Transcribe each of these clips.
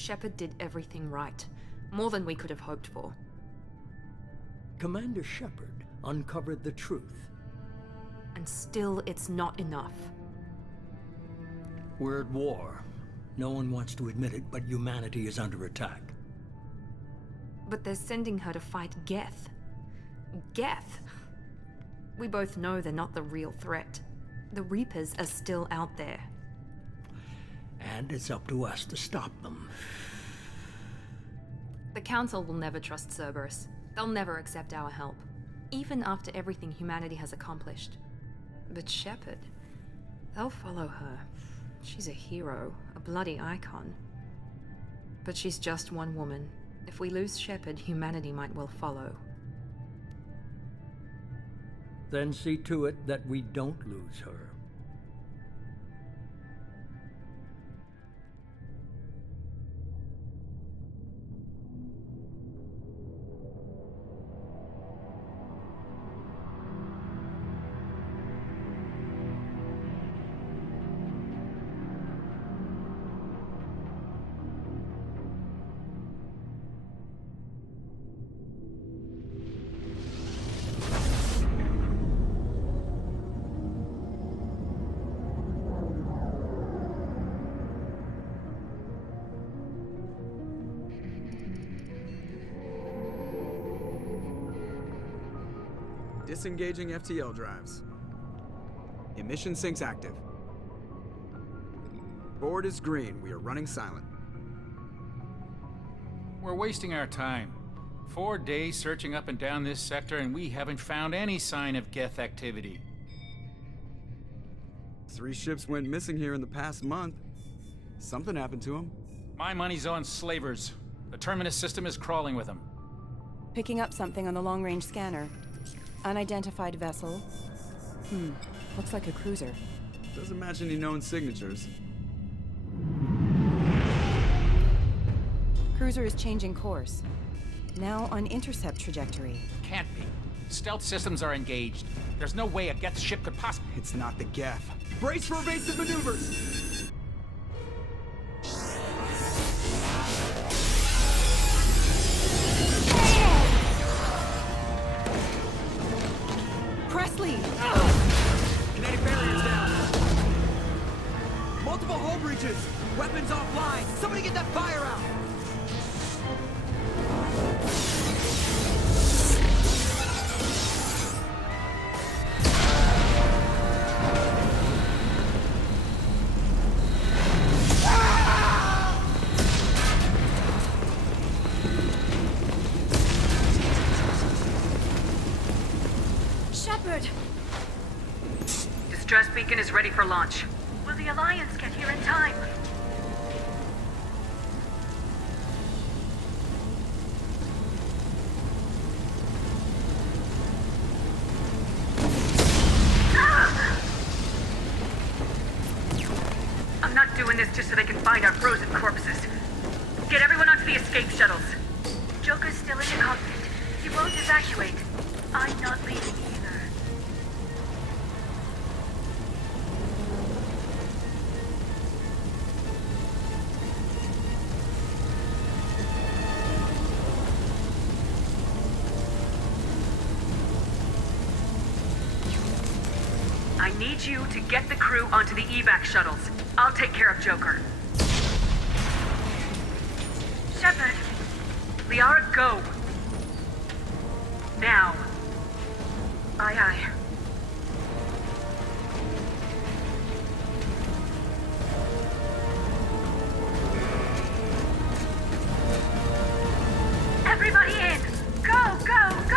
Shepard did everything right. More than we could have hoped for. Commander Shepard uncovered the truth. And still, it's not enough. We're at war. No one wants to admit it, but humanity is under attack. But they're sending her to fight Geth. Geth! We both know they're not the real threat. The Reapers are still out there. And it's up to us to stop them. The Council will never trust Cerberus. They'll never accept our help, even after everything humanity has accomplished. But Shepard, they'll follow her. She's a hero, a bloody icon. But she's just one woman. If we lose Shepard, humanity might well follow. Then see to it that we don't lose her. Disengaging FTL drives. Emission sinks active. Board is green. We are running silent. We're wasting our time. 4 days searching up and down this sector, and we haven't found any sign of Geth activity. 3 ships went missing here in the past month. Something happened to them. My money's on slavers. The Terminus system is crawling with them. Picking up something on the long-range scanner. Unidentified vessel. Looks like a cruiser. Doesn't match any known signatures. Cruiser is changing course. Now on intercept trajectory. Can't be. Stealth systems are engaged. There's no way a Geth ship could possibly... It's not the Geth. Brace for evasive maneuvers! Presley! Kinetic barriers down. Multiple hull breaches. Weapons offline. Somebody get that fire out. Shepard! Distress beacon is ready for launch. Will the Alliance get here in time? I'm not doing this just so they can find our frozen corpses. Get everyone onto the escape shuttles. Joker's still in the cockpit. He won't evacuate. I'm not leaving either. I need you to get the crew onto the evac shuttles. I'll take care of Joker. Shepard. Liara, go. Now. Aye, aye. Everybody in! Go, go, go!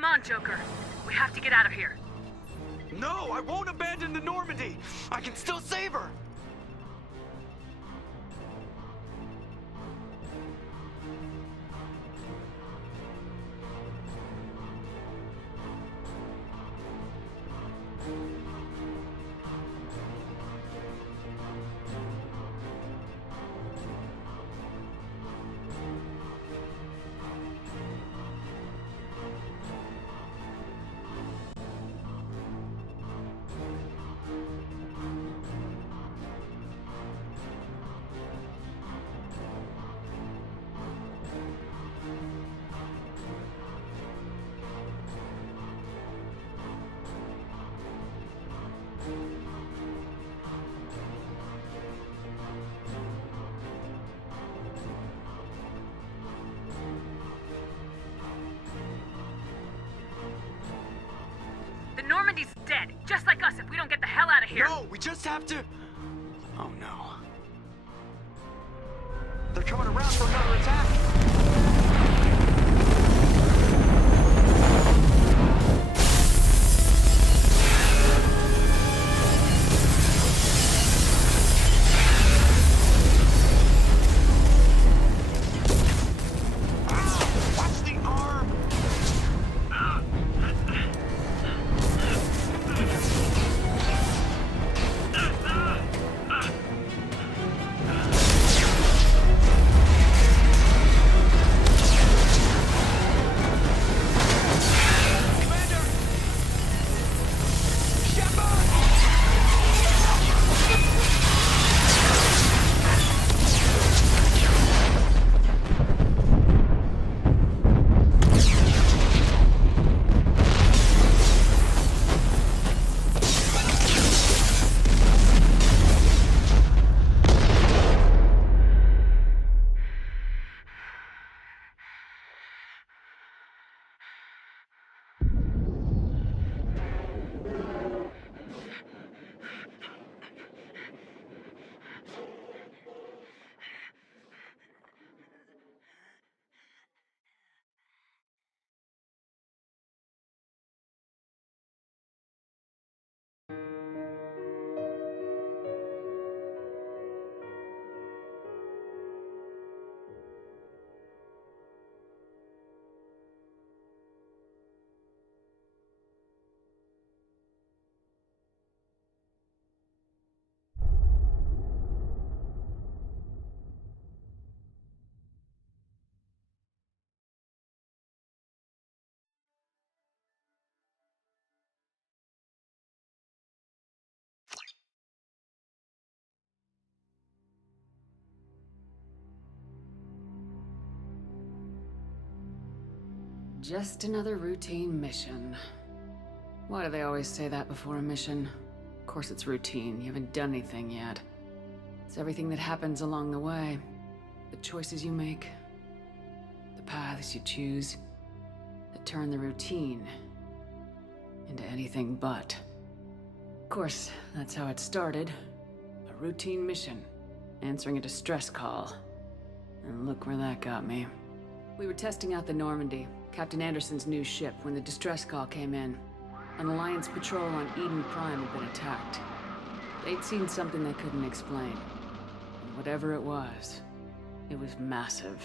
Come on, Joker. We have to get out of here. No, I won't abandon the Normandy! I can still save her! The Normandy's dead, just like us if we don't get the hell out of here. No, we just have to... Oh no. They're coming around for another attack! Watch the arm! Just another routine mission. Why do they always say that before a mission? Of course it's routine. You haven't done anything yet. It's everything that happens along the way. The choices you make. The paths you choose. That turn the routine into anything but. Of course, that's how it started. A routine mission. Answering a distress call. And look where that got me. We were testing out the Normandy, Captain Anderson's new ship, when the distress call came in. An Alliance patrol on Eden Prime had been attacked. They'd seen something they couldn't explain. And whatever it was massive.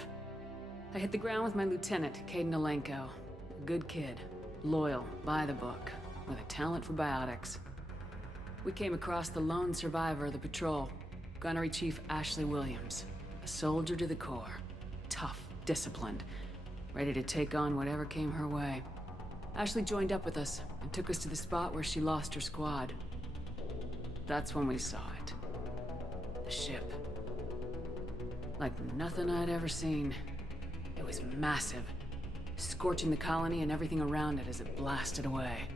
I hit the ground with my lieutenant, Kaidan Alenko. A good kid, loyal, by the book, with a talent for biotics. We came across the lone survivor of the patrol, Gunnery Chief Ashley Williams. A soldier to the core. Tough, disciplined, ready to take on whatever came her way. Ashley joined up with us and took us to the spot where she lost her squad. That's when we saw it. The ship. Like nothing I'd ever seen. It was massive, scorching the colony and everything around it as it blasted away.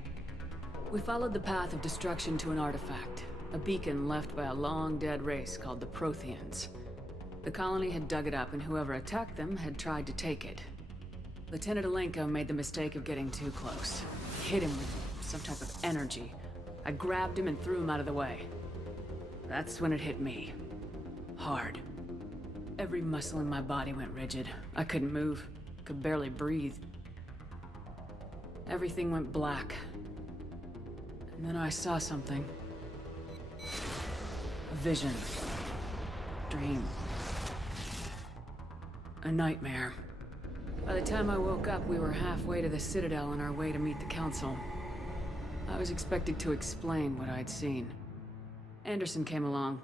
We followed the path of destruction to an artifact, a beacon left by a long-dead race called the Protheans. The colony had dug it up, and whoever attacked them had tried to take it. Lieutenant Alenko made the mistake of getting too close. He hit him with some type of energy. I grabbed him and threw him out of the way. That's when it hit me. Hard. Every muscle in my body went rigid. I couldn't move. Could barely breathe. Everything went black. And then I saw something. A vision. Dream. A nightmare. By the time I woke up, we were halfway to the Citadel on our way to meet the Council. I was expected to explain what I'd seen. Anderson came along.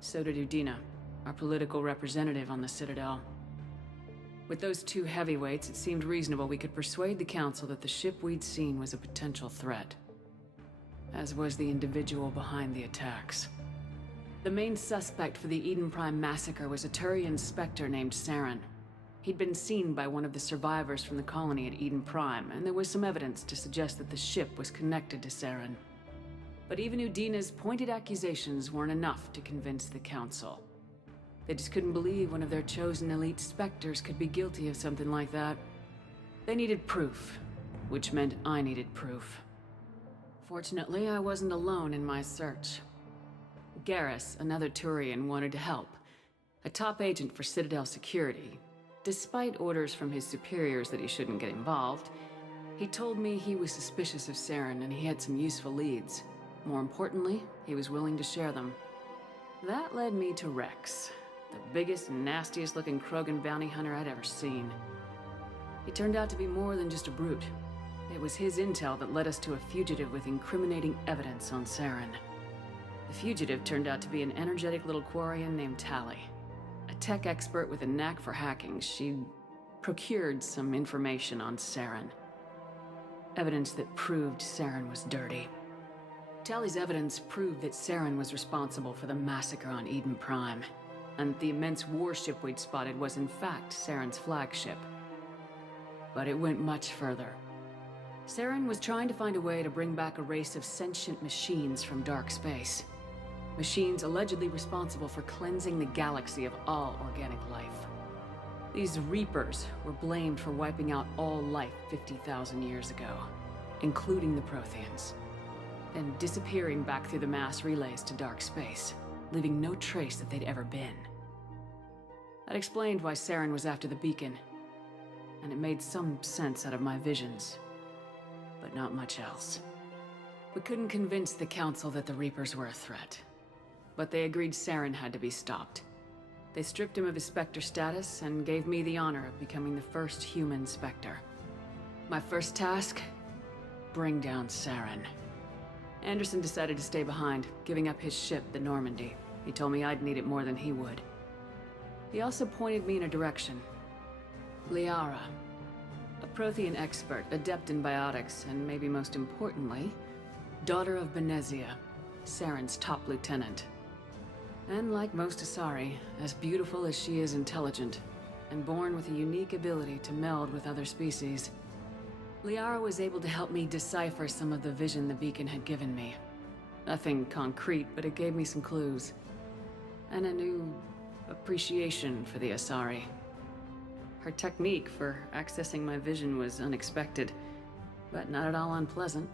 So did Udina, our political representative on the Citadel. With those two heavyweights, it seemed reasonable we could persuade the Council that the ship we'd seen was a potential threat. As was the individual behind the attacks. The main suspect for the Eden Prime massacre was a Turian Spectre named Saren. He'd been seen by one of the survivors from the colony at Eden Prime, and there was some evidence to suggest that the ship was connected to Saren. But even Udina's pointed accusations weren't enough to convince the Council. They just couldn't believe one of their chosen elite Spectres could be guilty of something like that. They needed proof, which meant I needed proof. Fortunately, I wasn't alone in my search. Garrus, another Turian, wanted to help. A top agent for Citadel security. Despite orders from his superiors that he shouldn't get involved, he told me he was suspicious of Saren and he had some useful leads. More importantly, he was willing to share them. That led me to Rex, the biggest, nastiest looking Krogan bounty hunter I'd ever seen. He turned out to be more than just a brute. It was his intel that led us to a fugitive with incriminating evidence on Saren. The fugitive turned out to be an energetic little Quarian named Tali. A tech expert with a knack for hacking, she'd procured some information on Saren. Evidence that proved Saren was dirty. Tali's evidence proved that Saren was responsible for the massacre on Eden Prime, and the immense warship we'd spotted was in fact Saren's flagship. But it went much further. Saren was trying to find a way to bring back a race of sentient machines from dark space. Machines allegedly responsible for cleansing the galaxy of all organic life. These Reapers were blamed for wiping out all life 50,000 years ago, including the Protheans, then disappearing back through the mass relays to dark space, leaving no trace that they'd ever been. That explained why Saren was after the beacon, and it made some sense out of my visions, but not much else. We couldn't convince the Council that the Reapers were a threat. But they agreed Saren had to be stopped. They stripped him of his Spectre status and gave me the honor of becoming the first human Spectre. My first task? Bring down Saren. Anderson decided to stay behind, giving up his ship, the Normandy. He told me I'd need it more than he would. He also pointed me in a direction. Liara. A Prothean expert, adept in biotics, and maybe most importantly, daughter of Benezia, Saren's top lieutenant. And like most Asari, as beautiful as she is intelligent, and born with a unique ability to meld with other species. Liara was able to help me decipher some of the vision the beacon had given me. Nothing concrete, but it gave me some clues. And a new appreciation for the Asari. Her technique for accessing my vision was unexpected, but not at all unpleasant.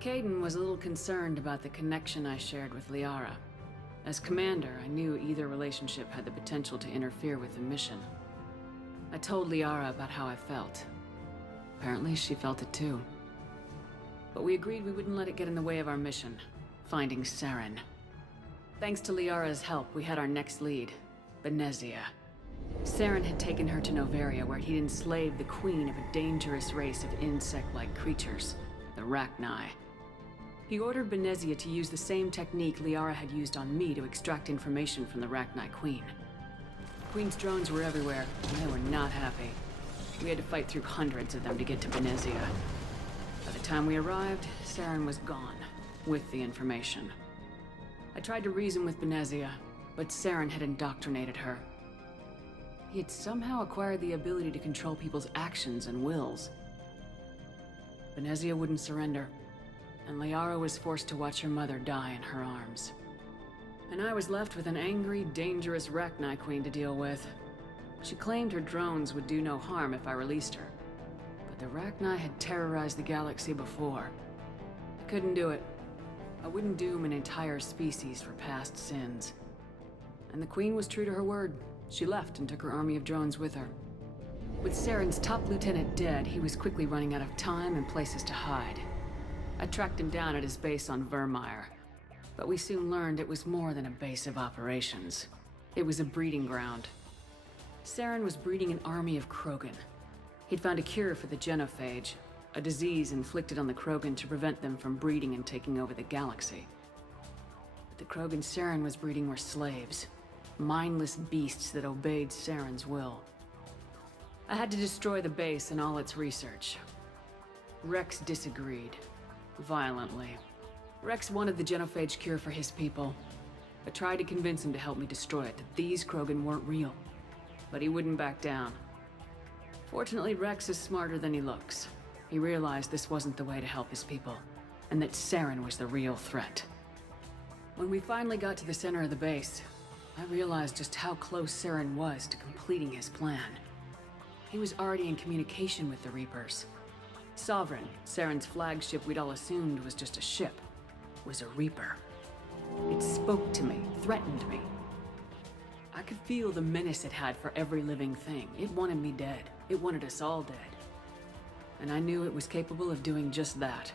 Kaidan was a little concerned about the connection I shared with Liara. As commander, I knew either relationship had the potential to interfere with the mission. I told Liara about how I felt. Apparently, she felt it too. But we agreed we wouldn't let it get in the way of our mission, finding Saren. Thanks to Liara's help, we had our next lead, Benezia. Saren had taken her to Noveria, where he'd enslaved the queen of a dangerous race of insect-like creatures, the Rachni. He ordered Benezia to use the same technique Liara had used on me to extract information from the Rachni Queen. The Queen's drones were everywhere, and they were not happy. We had to fight through hundreds of them to get to Benezia. By the time we arrived, Saren was gone, with the information. I tried to reason with Benezia, but Saren had indoctrinated her. He had somehow acquired the ability to control people's actions and wills. Benezia wouldn't surrender, and Liara was forced to watch her mother die in her arms. And I was left with an angry, dangerous Rachni Queen to deal with. She claimed her drones would do no harm if I released her. But the Rachni had terrorized the galaxy before. I couldn't do it. I wouldn't doom an entire species for past sins. And the Queen was true to her word. She left and took her army of drones with her. With Saren's top lieutenant dead, he was quickly running out of time and places to hide. I tracked him down at his base on Vermeer, but we soon learned it was more than a base of operations. It was a breeding ground. Saren was breeding an army of Krogan. He'd found a cure for the genophage, a disease inflicted on the Krogan to prevent them from breeding and taking over the galaxy. But the Krogan Saren was breeding were slaves, mindless beasts that obeyed Saren's will. I had to destroy the base and all its research. Rex disagreed, violently. Rex wanted the genophage cure for his people. I tried to convince him to help me destroy it, that these Krogan weren't real. But he wouldn't back down. Fortunately, Rex is smarter than he looks. He realized this wasn't the way to help his people, and that Saren was the real threat. When we finally got to the center of the base, I realized just how close Saren was to completing his plan. He was already in communication with the Reapers. Sovereign, Saren's flagship we'd all assumed was just a ship, was a Reaper. It spoke to me, threatened me. I could feel the menace it had for every living thing. It wanted me dead. It wanted us all dead. And I knew it was capable of doing just that.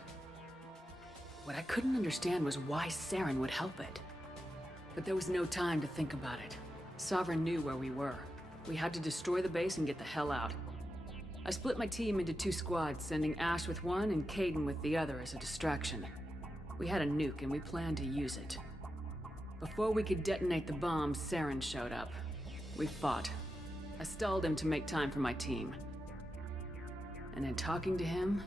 What I couldn't understand was why Saren would help it. But there was no time to think about it. Sovereign knew where we were. We had to destroy the base and get the hell out. I split my team into 2 squads, sending Ash with one and Kaidan with the other as a distraction. We had a nuke and we planned to use it. Before we could detonate the bomb, Saren showed up. We fought. I stalled him to make time for my team. And in talking to him,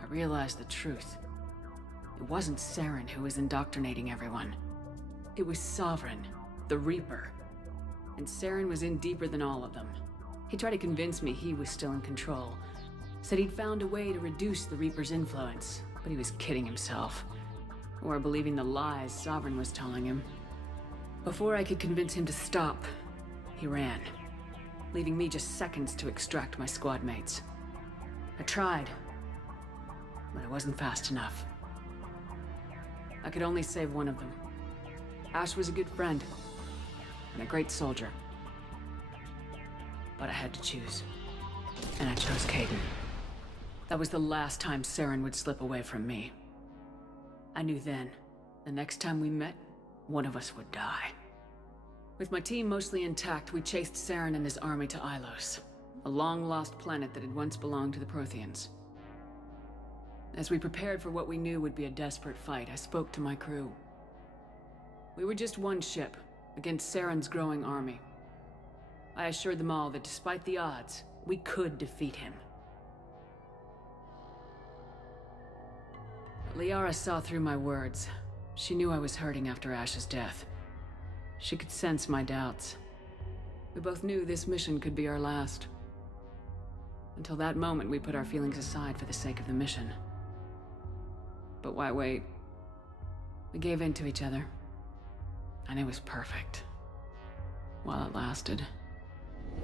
I realized the truth. It wasn't Saren who was indoctrinating everyone. It was Sovereign, the Reaper. And Saren was in deeper than all of them. He tried to convince me he was still in control. Said he'd found a way to reduce the Reaper's influence, but he was kidding himself. Or believing the lies Sovereign was telling him. Before I could convince him to stop, he ran, leaving me just seconds to extract my squad mates. I tried, but I wasn't fast enough. I could only save one of them. Ash was a good friend, and a great soldier. But I had to choose, and I chose Kaidan. That was the last time Saren would slip away from me. I knew then, the next time we met, one of us would die. With my team mostly intact, we chased Saren and his army to Ilos, a long-lost planet that had once belonged to the Protheans. As we prepared for what we knew would be a desperate fight, I spoke to my crew. We were just one ship, against Saren's growing army. I assured them all that despite the odds, we could defeat him. Liara saw through my words. She knew I was hurting after Ash's death. She could sense my doubts. We both knew this mission could be our last. Until that moment, we put our feelings aside for the sake of the mission. But why wait? We gave in to each other. And it was perfect. While it lasted.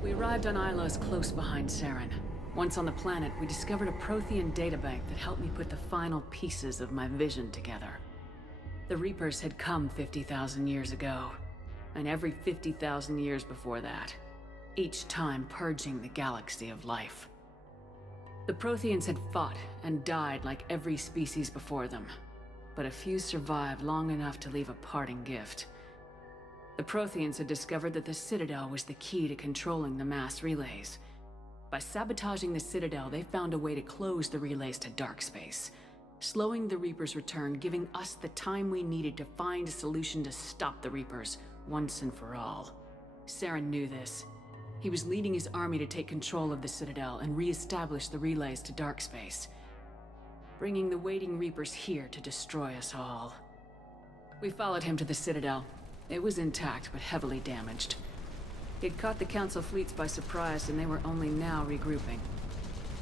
We arrived on Ilos close behind Saren. Once on the planet, we discovered a Prothean databank that helped me put the final pieces of my vision together. The Reapers had come 50,000 years ago, and every 50,000 years before that, each time purging the galaxy of life. The Protheans had fought and died like every species before them, but a few survived long enough to leave a parting gift. The Protheans had discovered that the Citadel was the key to controlling the mass relays. By sabotaging the Citadel, they found a way to close the relays to dark space, slowing the Reapers' return, giving us the time we needed to find a solution to stop the Reapers once and for all. Saren knew this. He was leading his army to take control of the Citadel and re-establish the relays to dark space, bringing the waiting Reapers here to destroy us all. We followed him to the Citadel. It was intact, but heavily damaged. He'd caught the Council fleets by surprise, and they were only now regrouping.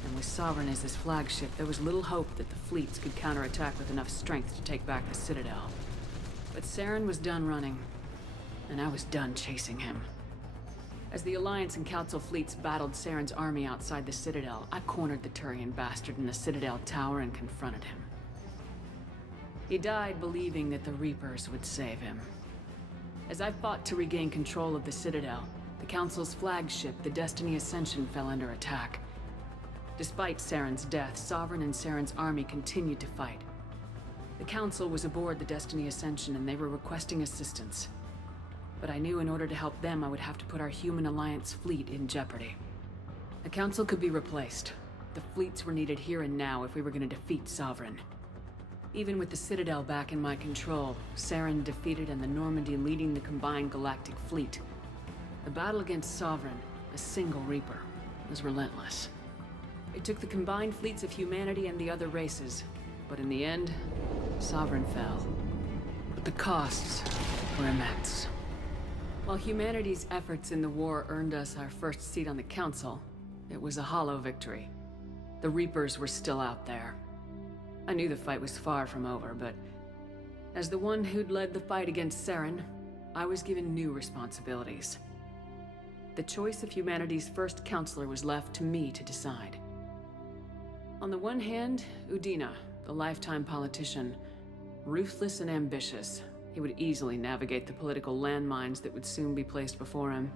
And with Sovereign as his flagship, there was little hope that the fleets could counterattack with enough strength to take back the Citadel. But Saren was done running, and I was done chasing him. As the Alliance and Council fleets battled Saren's army outside the Citadel, I cornered the Turian bastard in the Citadel tower and confronted him. He died believing that the Reapers would save him. As I fought to regain control of the Citadel, The Council's flagship, the Destiny Ascension, fell under attack. Despite Saren's death, Sovereign and Saren's army continued to fight. The Council was aboard the Destiny Ascension and they were requesting assistance. But I knew in order to help them, I would have to put our Human Alliance fleet in jeopardy. The Council could be replaced. The fleets were needed here and now if we were going to defeat Sovereign. Even with the Citadel back in my control, Saren defeated and the Normandy leading the combined galactic fleet. The battle against Sovereign, a single Reaper, was relentless. It took the combined fleets of humanity and the other races, but in the end, Sovereign fell. But the costs were immense. While humanity's efforts in the war earned us our first seat on the Council, it was a hollow victory. The Reapers were still out there. I knew the fight was far from over, but as the one who'd led the fight against Saren, I was given new responsibilities. The choice of humanity's first counselor was left to me to decide. On the one hand, Udina, the lifetime politician, ruthless and ambitious. He would easily navigate the political landmines that would soon be placed before him.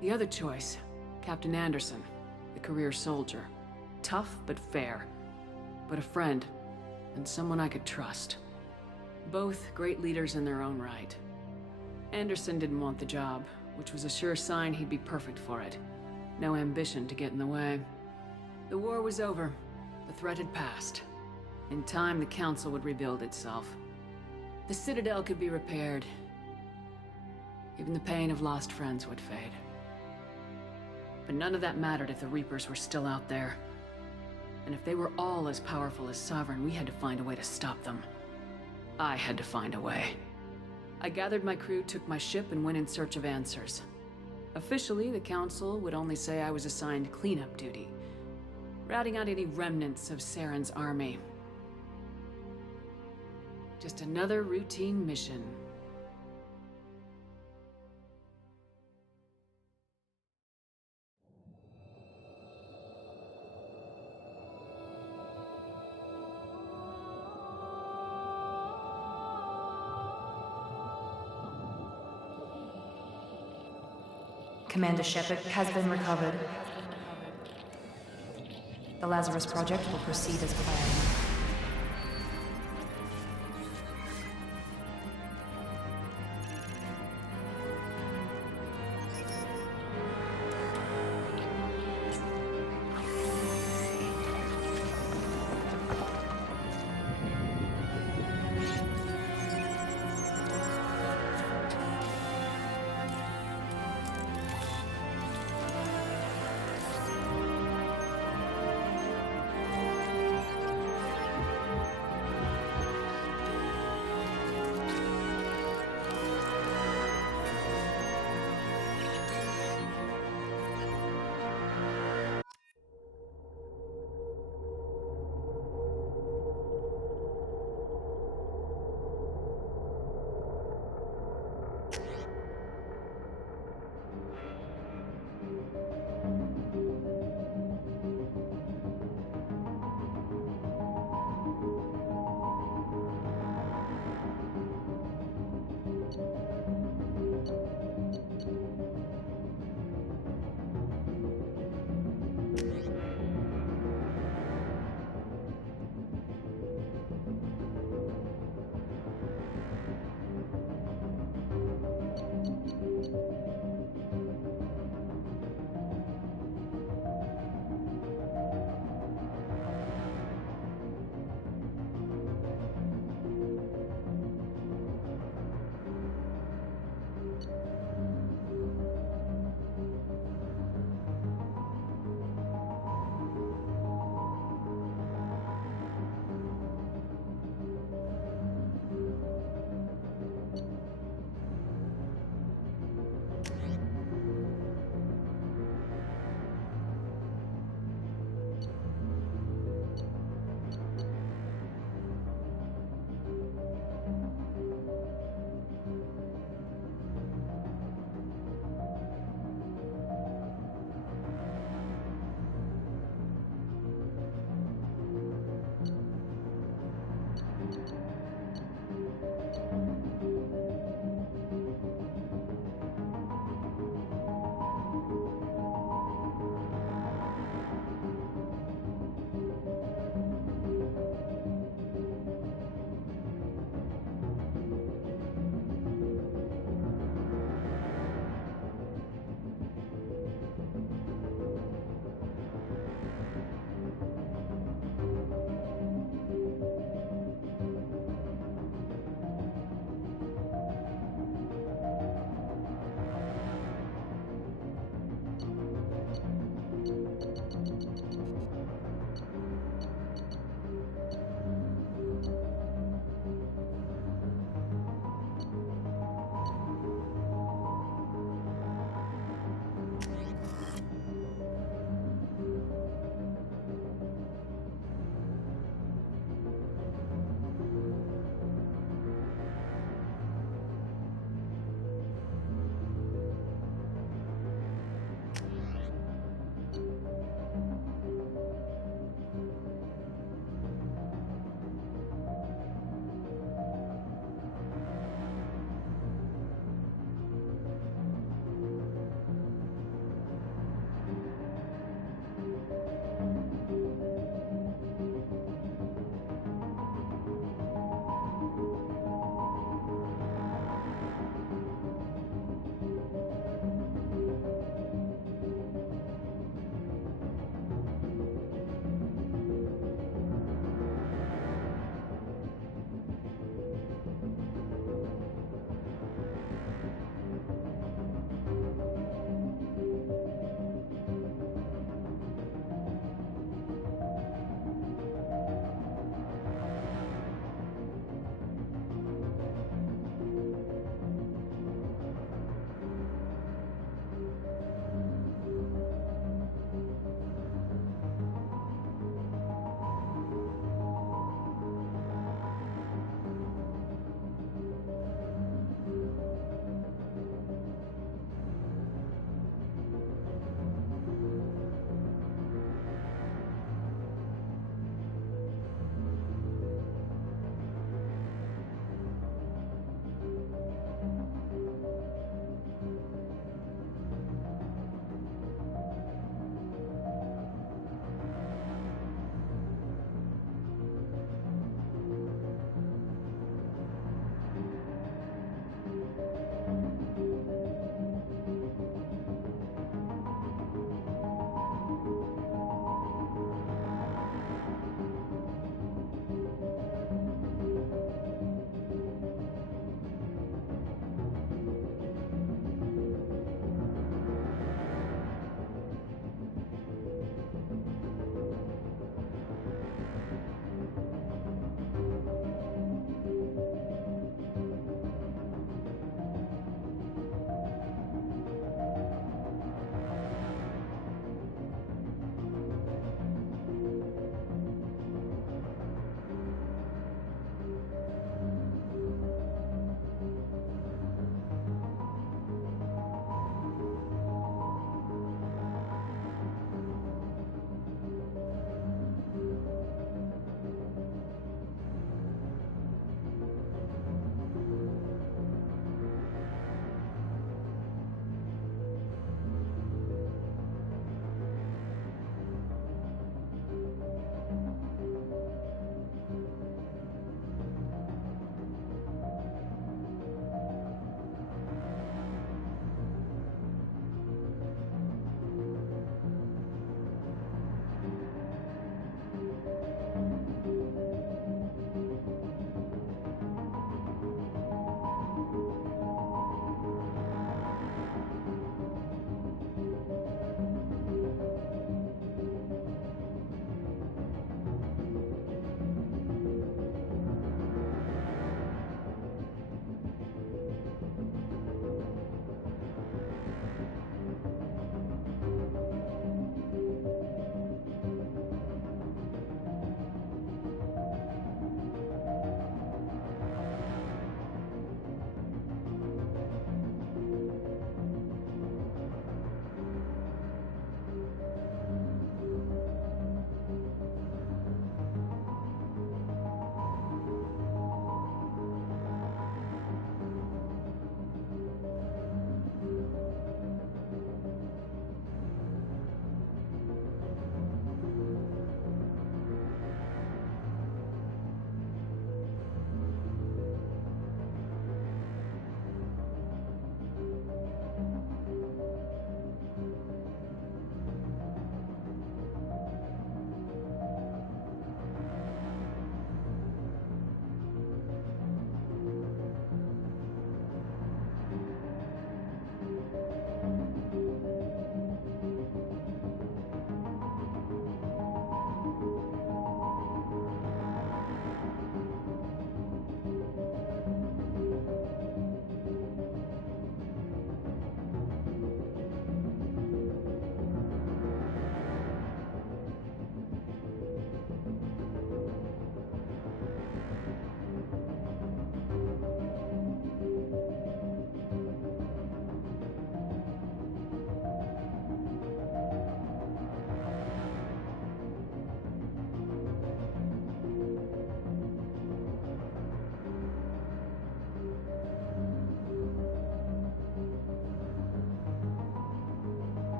The other choice, Captain Anderson, the career soldier. Tough but fair, but a friend, and someone I could trust. Both great leaders in their own right. Anderson didn't want the job, which was a sure sign he'd be perfect for it. No ambition to get in the way. The war was over. The threat had passed. In time, the Council would rebuild itself. The Citadel could be repaired. Even the pain of lost friends would fade. But none of that mattered if the Reapers were still out there. And if they were all as powerful as Sovereign, we had to find a way to stop them. I had to find a way. I gathered my crew, took my ship, and went in search of answers. Officially, the Council would only say I was assigned cleanup duty, routing out any remnants of Saren's army. Just another routine mission. Commander Shepard has been recovered. The Lazarus Project will proceed as planned.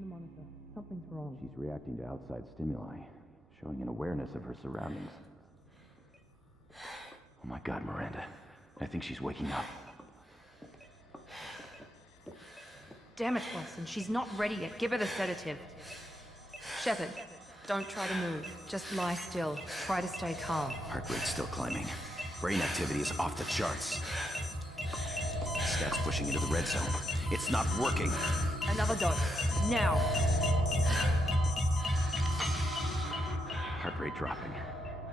On the monitor. Something's wrong. She's reacting to outside stimuli, showing an awareness of her surroundings. Oh my God, Miranda. I think she's waking up. Damn it, Watson. She's not ready yet. Give her the sedative. Shepard, don't try to move. Just lie still. Try to stay calm. Heart rate's still climbing. Brain activity is off the charts. Stats pushing into the red zone. It's not working. Another dose. Now. Heart rate dropping.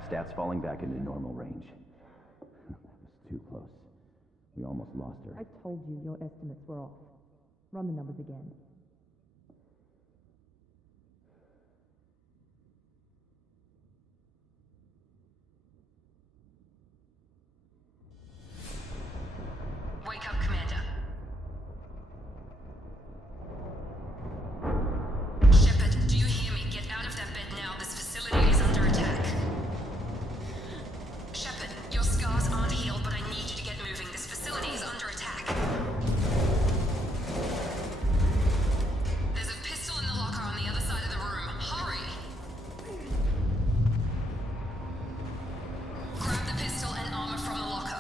Stats falling back into normal range. That was too close. We almost lost her. I told you your estimates were off. Run the numbers again. Wake up, Commander. Shepard, do you hear me? Get out of that bed now. This facility is under attack. Shepard, your scars aren't healed, but I need you to get moving. This facility is under attack. There's a pistol in the locker on the other side of the room. Hurry! Grab the pistol and armor from the locker.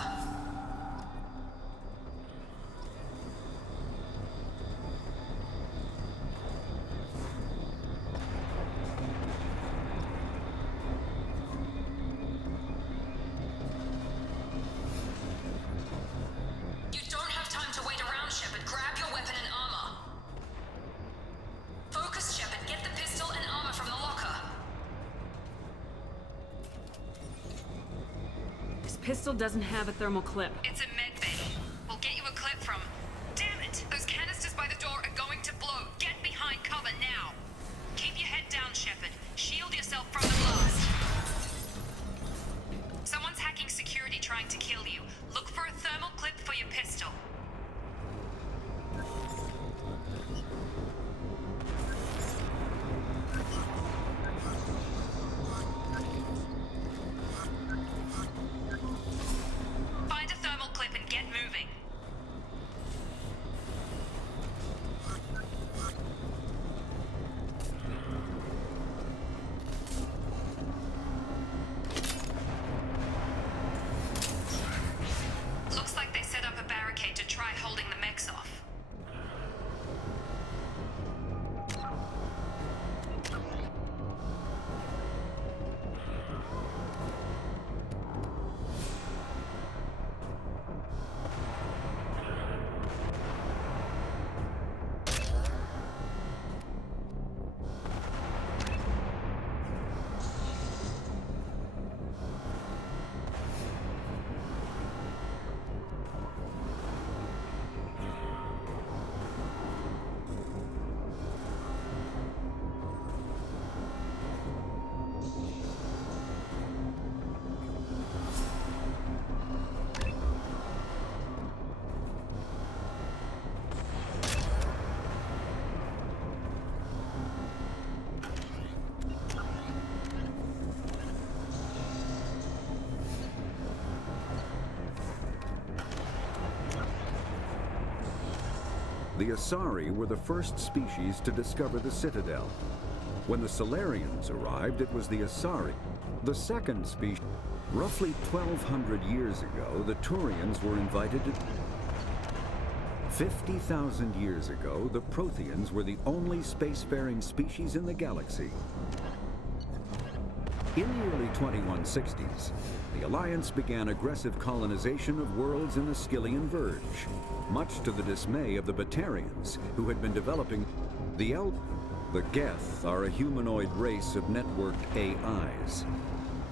You don't have time to wait around, Shepard. Grab your weapon and armor. Focus, Shepard. Get the pistol and armor from the locker. This pistol doesn't have a thermal clip. It's a med bay. We'll get you a clip from... Damn it! Those canisters by the door are going to blow. Get behind cover now. Keep your head down, Shepard. Shield yourself from the blast. Someone's hacking security trying to kill you. Look for a thermal clip for your pistol. Find a thermal clip and get moving. Looks like they set up a barricade to try holding the mechs off. The Asari were the first species to discover the Citadel. When the Solarians arrived, it was the Asari. The second species. Roughly 1,200 years ago, the Turians were invited to... 50,000 years ago, the Protheans were the only spacefaring species in the galaxy. In the early 2160s, the Alliance began aggressive colonization of worlds in the Skyllian Verge, much to the dismay of the Batarians, who had been developing the Geth are a humanoid race of networked AIs.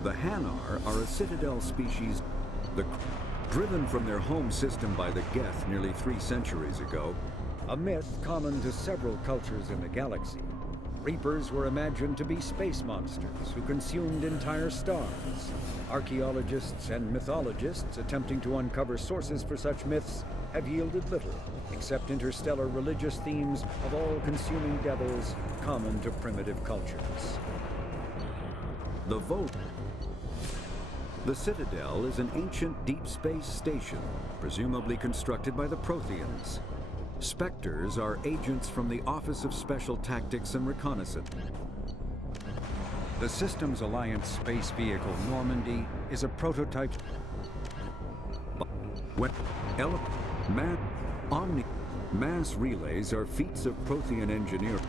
The Hanar are a Citadel species, driven from their home system by the Geth nearly 3 centuries ago, a myth common to several cultures in the galaxy. Reapers were imagined to be space monsters who consumed entire stars. Archaeologists and mythologists attempting to uncover sources for such myths have yielded little, except interstellar religious themes of all-consuming devils common to primitive cultures. The Vote. The Citadel is an ancient deep space station, presumably constructed by the Protheans. Spectres are agents from the Office of Special Tactics and Reconnaissance. The Systems Alliance space vehicle Normandy is a prototype. Mass relays are feats of Prothean engineering.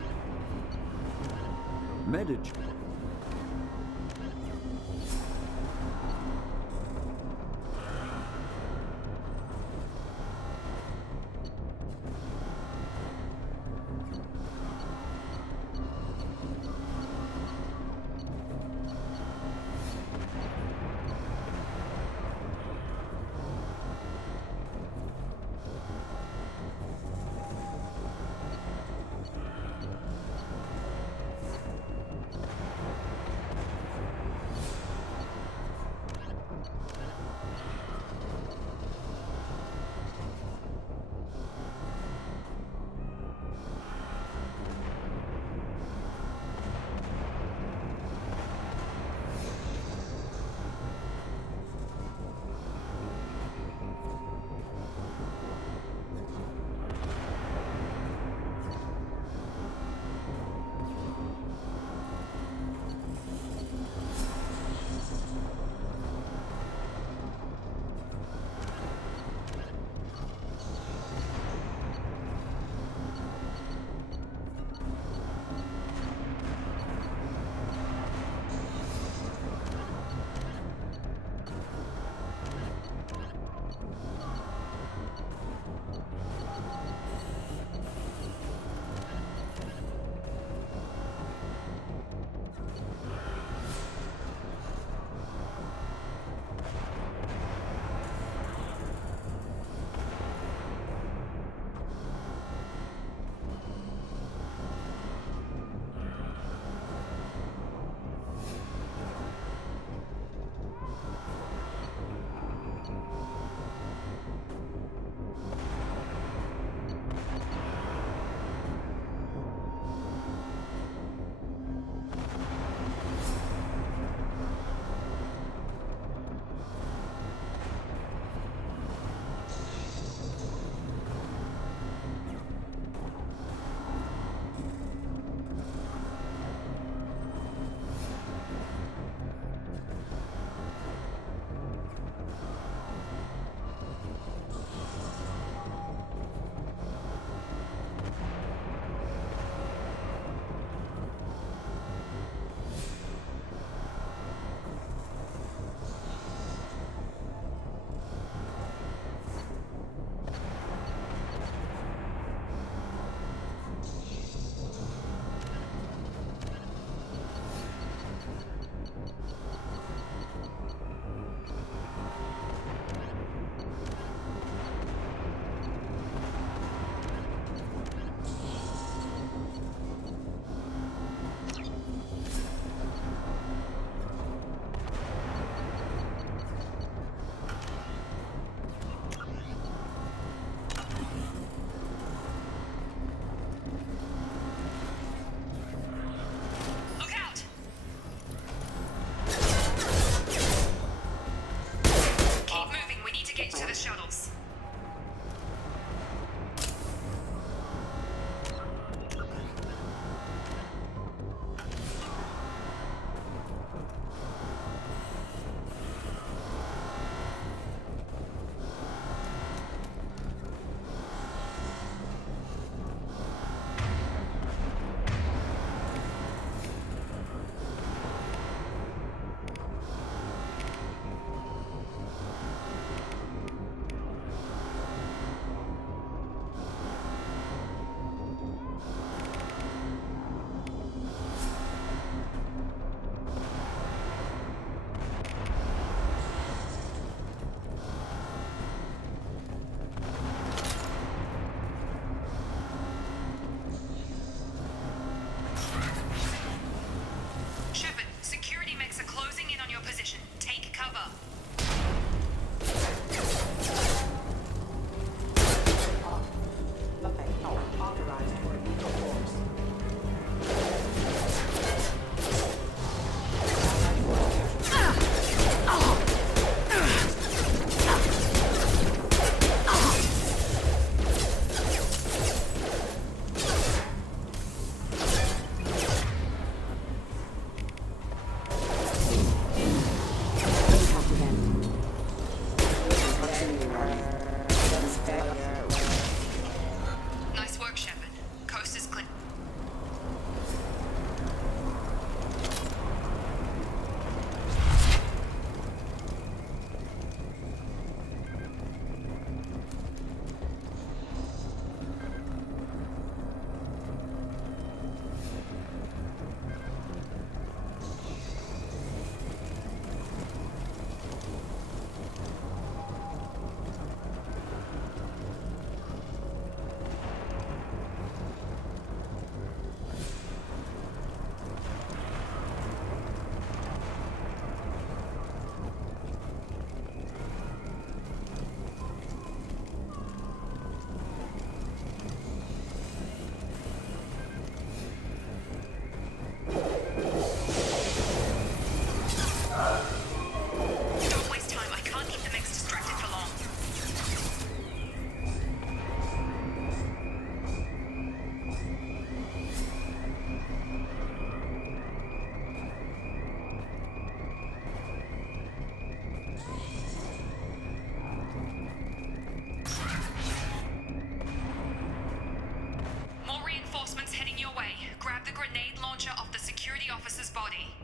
officer's body.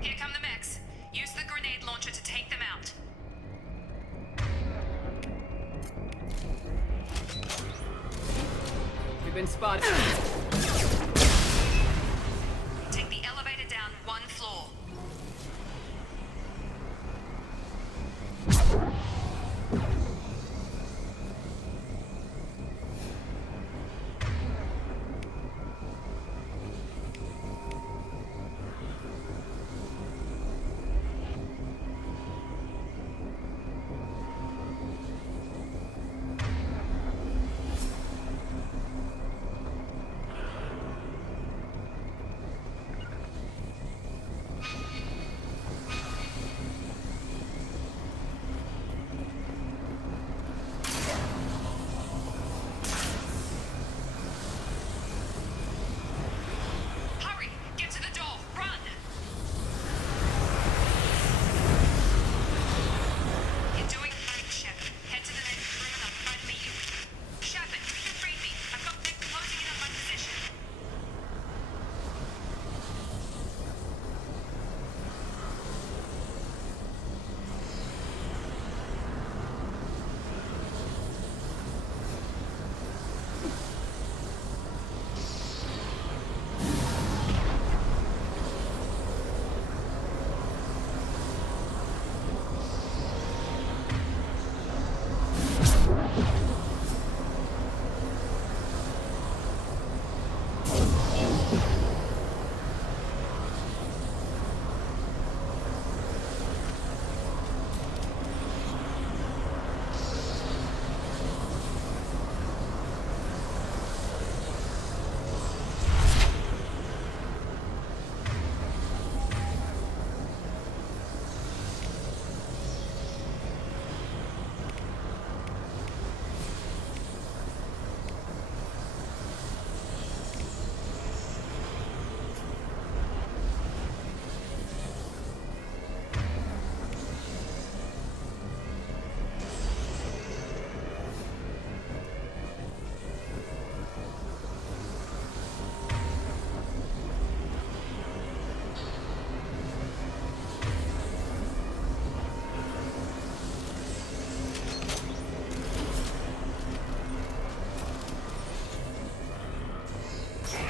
Here come the mechs. Use the grenade launcher to take them out. We've been spotted. Take the elevator down one floor.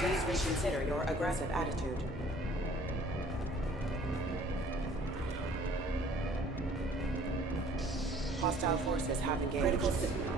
Please reconsider your aggressive attitude. Hostile forces have engaged. Critical signal.